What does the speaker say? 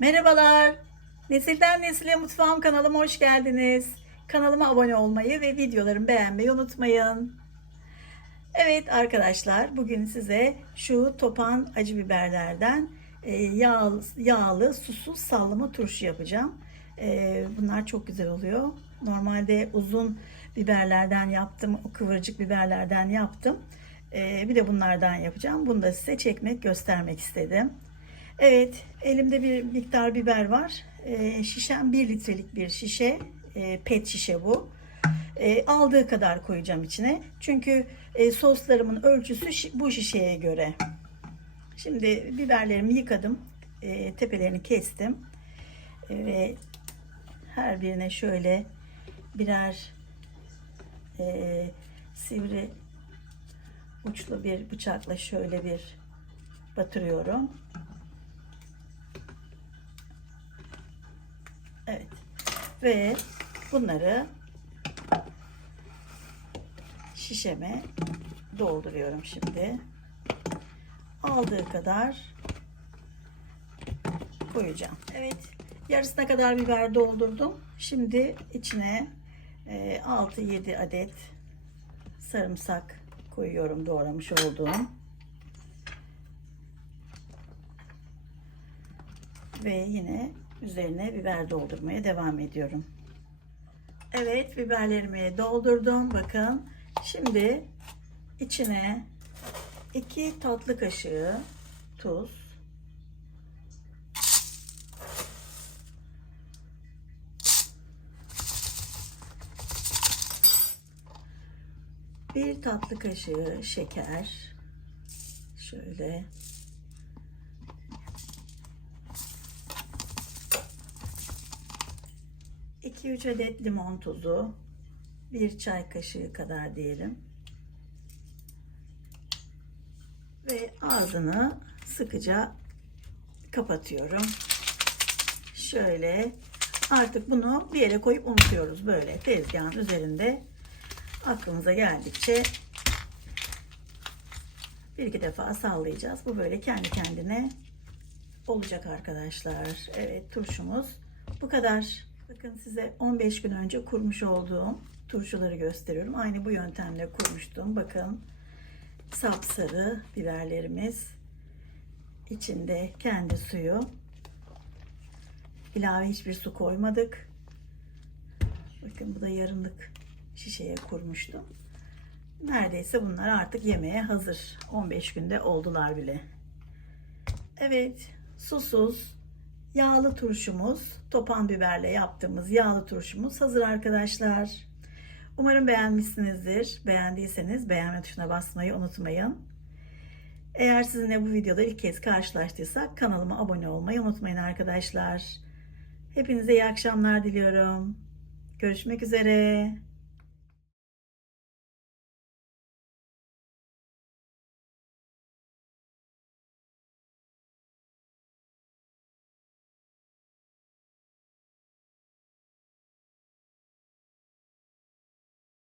Merhabalar. Nesilden Nesile Mutfağım kanalıma hoş geldiniz. Kanalıma abone olmayı ve videolarımı beğenmeyi unutmayın. Evet arkadaşlar bugün size şu topan acı biberlerden e, yağlı, yağlı susuz sallama turşu yapacağım. E, bunlar çok güzel oluyor. Normalde uzun biberlerden yaptım. O kıvırcık biberlerden yaptım. E, bir de bunlardan yapacağım. Bunu da size çekmek göstermek istedim. Evet, elimde bir miktar biber var. Ee, şişem 1 litrelik bir şişe. Ee, pet şişe bu. Ee, aldığı kadar koyacağım içine. Çünkü e, soslarımın ölçüsü bu şişeye göre. Şimdi biberlerimi yıkadım. Ee, tepelerini kestim. Ee, ve her birine şöyle birer e, sivri uçlu bir bıçakla şöyle bir batırıyorum. Evet. Ve bunları şişeme dolduruyorum şimdi. Aldığı kadar koyacağım. Evet. Yarısına kadar biber doldurdum. Şimdi içine e, 6-7 adet sarımsak koyuyorum doğramış olduğum. Ve yine üzerine biber doldurmaya devam ediyorum. Evet biberlerimi doldurdum. Bakın. Şimdi içine 2 tatlı kaşığı tuz. Bir tatlı kaşığı şeker. Şöyle 2-3 adet limon tuzu, 1 çay kaşığı kadar diyelim. Ve ağzını sıkıca kapatıyorum. Şöyle artık bunu bir yere koyup unutuyoruz böyle tezgahın üzerinde aklımıza geldikçe bir iki defa sallayacağız. Bu böyle kendi kendine olacak arkadaşlar. Evet turşumuz bu kadar. Bakın size 15 gün önce kurmuş olduğum turşuları gösteriyorum. Aynı bu yöntemle kurmuştum. Bakın sapsarı biberlerimiz. içinde kendi suyu. İlave hiçbir su koymadık. Bakın bu da yarımlık şişeye kurmuştum. Neredeyse bunlar artık yemeğe hazır. 15 günde oldular bile. Evet, susuz, yağlı turşumuz, topan biberle yaptığımız yağlı turşumuz hazır arkadaşlar. Umarım beğenmişsinizdir. Beğendiyseniz beğenme tuşuna basmayı unutmayın. Eğer sizinle bu videoda ilk kez karşılaştıysak kanalıma abone olmayı unutmayın arkadaşlar. Hepinize iyi akşamlar diliyorum. Görüşmek üzere.